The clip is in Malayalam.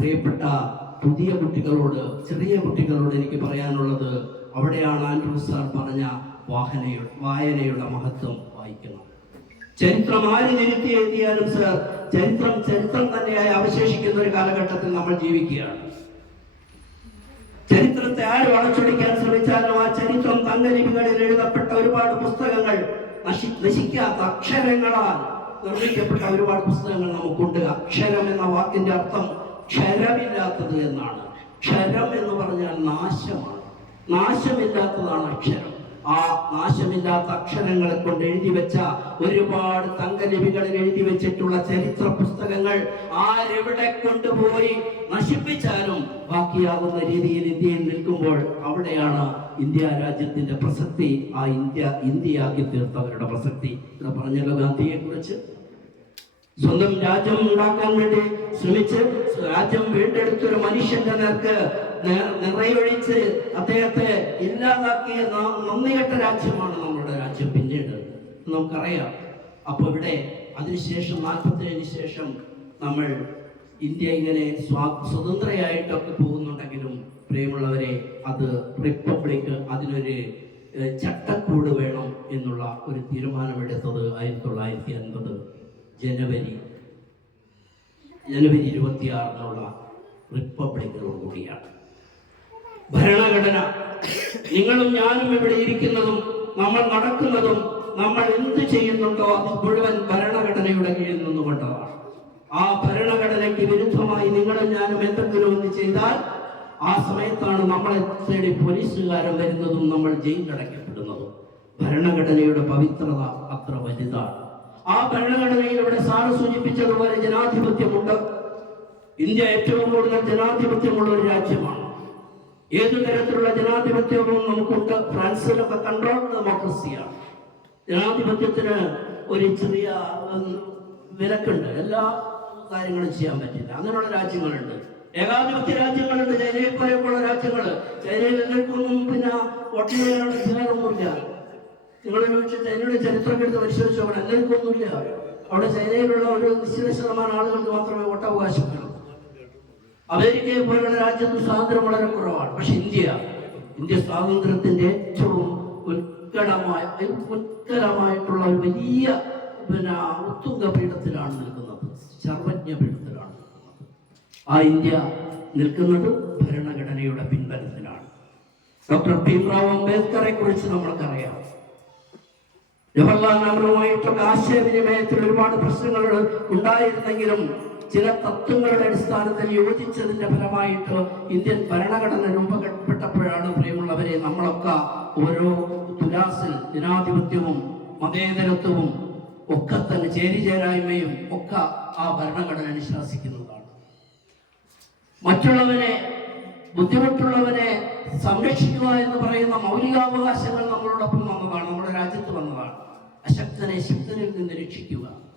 പ്രിയപ്പെട്ട പുതിയ കുട്ടികളോട് ചെറിയ കുട്ടികളോട് എനിക്ക് പറയാനുള്ളത് അവിടെയാണ് ആൻഡ്രൂ സാർ പറഞ്ഞ വാഹനയുടെ വായനയുടെ മഹത്വം വായിക്കണം. ആര് നിരുത്തി എഴുതിയാലും സർ ചരിത്രം ചരിത്രം തന്നെയായി അവശേഷിക്കുന്ന ഒരു കാലഘട്ടത്തിൽ നമ്മൾ ജീവിക്കുകയാണ്. ചരിത്രത്തെ ആര് വളച്ചൊടിക്കാൻ ശ്രമിച്ചാലും ആ ചരിത്രം തങ്കലിപികളിൽ എഴുതപ്പെട്ട ഒരുപാട് പുസ്തകങ്ങൾ നശി നശിക്കാത്ത അക്ഷരങ്ങളാൽ നിർമ്മിക്കപ്പെട്ട ഒരുപാട് പുസ്തകങ്ങൾ നമുക്കുണ്ട്. അക്ഷരം എന്ന വാക്കിന്റെ അർത്ഥം ക്ഷരമില്ലാത്തത് എന്നാണ്. ക്ഷരം എന്ന് പറഞ്ഞാൽ നാശമാണ്. നാശമില്ലാത്തതാണ് അക്ഷരം. ആ നാശമില്ലാത്ത അക്ഷരങ്ങളെ കൊണ്ട് എഴുതി വെച്ച ഒരുപാട് തങ്കലിപികളിൽ എഴുതി വെച്ചിട്ടുള്ള ചരിത്ര പുസ്തകങ്ങൾ ആരെവിടെ കൊണ്ടുപോയി നശിപ്പിച്ചാലും ബാക്കിയാകുന്ന രീതിയിൽ ഇന്ത്യയിൽ നിൽക്കുമ്പോൾ അവിടെയാണ് ഇന്ത്യ രാജ്യത്തിന്റെ പ്രസക്തി ആ ഇന്ത്യ ഇന്ത്യയാക്കി തീർത്തവരുടെ പ്രസക്തി. ഇവിടെ പറഞ്ഞല്ലോ ഗാന്ധിയെ കുറിച്ച് സ്വന്തം രാജ്യം ഉണ്ടാക്കാൻ വേണ്ടി ശ്രമിച്ച് രാജ്യം വീണ്ടെടുത്തൊരു മനുഷ്യന്റെ നേർക്ക് നിറയൊഴിച്ച് അദ്ദേഹത്തെ ഇല്ലാതാക്കിയ നന്ദികെട്ട രാജ്യമാണ് നമ്മുടെ രാജ്യം പിന്നീട്. നമുക്കറിയാം. അപ്പൊ ഇവിടെ അതിനുശേഷം നാൽപ്പത്തേഴിന് ശേഷം നമ്മൾ ഇന്ത്യ ഇങ്ങനെ സ്വാ സ്വതന്ത്രയായിട്ടൊക്കെ പോകുന്നുണ്ടെങ്കിലും പ്രിയമുള്ളവരെ അത് റിപ്പബ്ലിക് അതിനൊരു ചട്ടക്കൂട് വേണം എന്നുള്ള ഒരു തീരുമാനമെടുത്തത് ആയിരത്തി തൊള്ളായിരത്തി അൻപത് ജനുവരി ജനുവരി ഇരുപത്തിയാറിനുള്ള റിപ്പബ്ലിക്കിനോടുകൂടിയാണ് ഭരണഘടന നിങ്ങളും ഞാനും ഇവിടെ ഇരിക്കുന്നതും നമ്മൾ നടക്കുന്നതും നമ്മൾ എന്ത് ചെയ്യുന്നുണ്ടോ അത് മുഴുവൻ ഭരണഘടനയുടെ കീഴിൽ നിന്നുകൊണ്ടതാണ്. ആ ഭരണഘടനയ്ക്ക് വിരുദ്ധമായി നിങ്ങളും ഞാനും എന്തെങ്കിലും ഒന്ന് ചെയ്താൽ ആ സമയത്താണ് നമ്മളെ തേടി പോലീസുകാരൻ വരുന്നതും നമ്മൾ ജയിലടയ്ക്കപ്പെടുന്നതും ഭരണഘടനയുടെ പവിത്രത അത്ര വലുതാണ്. ആ ഭരണഘടനയിൽ ഇവിടെ സാറ് സൂചിപ്പിച്ചതുപോലെ ജനാധിപത്യമുണ്ട്. ഇന്ത്യ ഏറ്റവും കൂടുതൽ ജനാധിപത്യമുള്ള ഒരു രാജ്യമാണ്. ഏതു തരത്തിലുള്ള ജനാധിപത്യവും നമുക്കുണ്ട്? ഫ്രാൻസിലൊക്കെ കൺട്രോൾ ഡെമോക്രസിയാണ് ജനാധിപത്യത്തിന് ഒരു ചെറിയ വിലക്കുണ്ട്. എല്ലാ കാര്യങ്ങളും ചെയ്യാൻ പറ്റില്ല. അങ്ങനെയുള്ള രാജ്യങ്ങളുണ്ട്. ഏകാധിപത്യ രാജ്യങ്ങളുണ്ട്. ചൈനയെ പോലെയൊക്കെയുള്ള രാജ്യങ്ങൾ ചൈനയിൽ നിന്നും പിന്നെ വോട്ട് ചെയ്യാനുള്ള അധികാരമൊന്നുമില്ല നിങ്ങൾ ചൈനയുടെ ചരിത്രം എടുത്ത് പരിശോധിച്ചു അവിടെ എല്ലാവർക്കൊന്നുമില്ല അവിടെ ചൈനയിലുള്ള ഒരു നിശ്ചിത ശതമാനം ആളുകൾക്ക് മാത്രമേ വോട്ടവകാശമുള്ളൂ അമേരിക്കയെ പോലുള്ള രാജ്യത്ത് സ്വാതന്ത്ര്യം വളരെ കുറവാണ്. പക്ഷെ ഇന്ത്യ ഇന്ത്യ സ്വാതന്ത്ര്യത്തിന്റെ ഏറ്റവും ഉത്കടമായ ഉത്കലമായിട്ടുള്ള ഒരു വലിയ പിന്നെ ഉത്തുംഗ പീഠത്തിലാണ് നിൽക്കുന്നത്. സർവജ്ഞ പീഠത്തിലാണ് ആ ഇന്ത്യ നിൽക്കുന്നത് ഭരണഘടനയുടെ പിൻബലത്തിലാണ്. ഡോക്ടർ ഭീംറാവ് അംബേദ്കറെ കുറിച്ച് നമ്മൾക്കറിയാം. ജവഹർലാൽ നെഹ്റുവുമായിട്ടൊക്കെ ആശയവിനിമയത്തിൽ ഒരുപാട് പ്രശ്നങ്ങൾ ഉണ്ടായിരുന്നെങ്കിലും ചില തത്വങ്ങളുടെ അടിസ്ഥാനത്തിൽ യോജിച്ചതിന്റെ ഫലമായിട്ട് ഇന്ത്യൻ ഭരണഘടന രൂപപ്പെട്ടപ്പോഴാണ് പ്രിയമുള്ളവരെ നമ്മളൊക്കെ ഓരോ തുലാസിൽ ജനാധിപത്യവും മതേതരത്വവും ഒക്കെ തന്നെ ചേരിചേരായ്മയും ഒക്കെ ആ ഭരണഘടന അനുശാസിക്കുന്നതാണ് മറ്റുള്ളവനെ ബുദ്ധിമുട്ടുള്ളവനെ സംരക്ഷിക്കുക എന്ന് പറയുന്ന മൗലികാവകാശങ്ങൾ നമ്മളോടൊപ്പം വന്നതാണ്. വന്നതാണ് നിന്ന് രക്ഷിക്കുക.